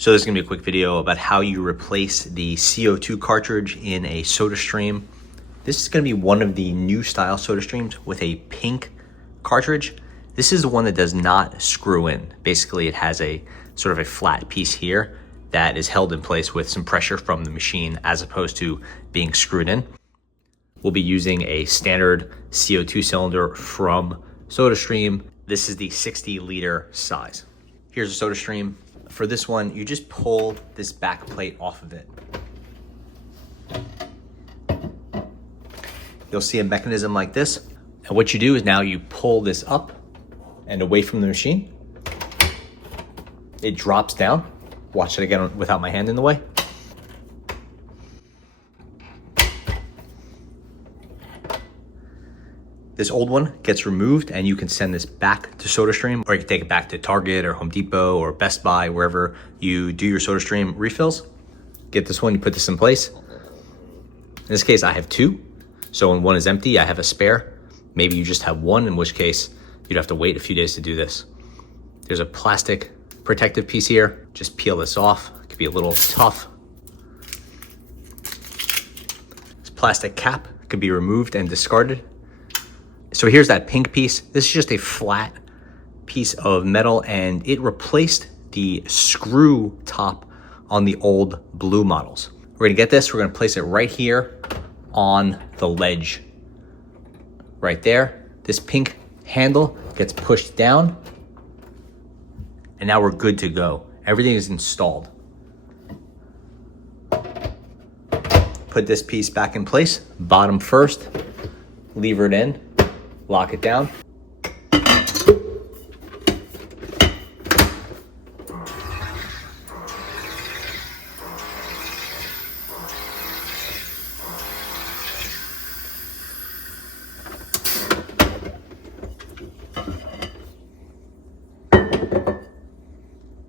So this is gonna be a quick video about how you replace the CO2 cartridge in a Sodastream. This is gonna be one of the new style Sodastreams with a pink cartridge. This is the one that does not screw in. Basically, it has a sort of a flat piece here that is held in place with some pressure from the machine as opposed to being screwed in. We'll be using a standard CO2 cylinder from Sodastream. This is the 60-liter size. Here's a Sodastream. For this one, you just pull this back plate off of it. You'll see a mechanism like this. And what you do is now you pull this up and away from the machine. It drops down. Watch it again without my hand in the way. This old one gets removed and you can send this back to Sodastream, or you can take it back to Target or Home Depot or Best Buy, wherever you do your Sodastream refills. Get this one, you put this in place. In this case, I have two. So when one is empty, I have a spare. Maybe you just have one, in which case you'd have to wait a few days to do this. There's a plastic protective piece here. Just peel this off. It could be a little tough. This plastic cap could be removed and discarded. So here's that pink piece. This is just a flat piece of metal and it replaced the screw top on the old blue models. We're gonna get this, we're gonna place it right here on the ledge. Right there. This pink handle gets pushed down and now we're good to go. Everything is installed. Put this piece back in place, bottom first, lever it in, lock it down.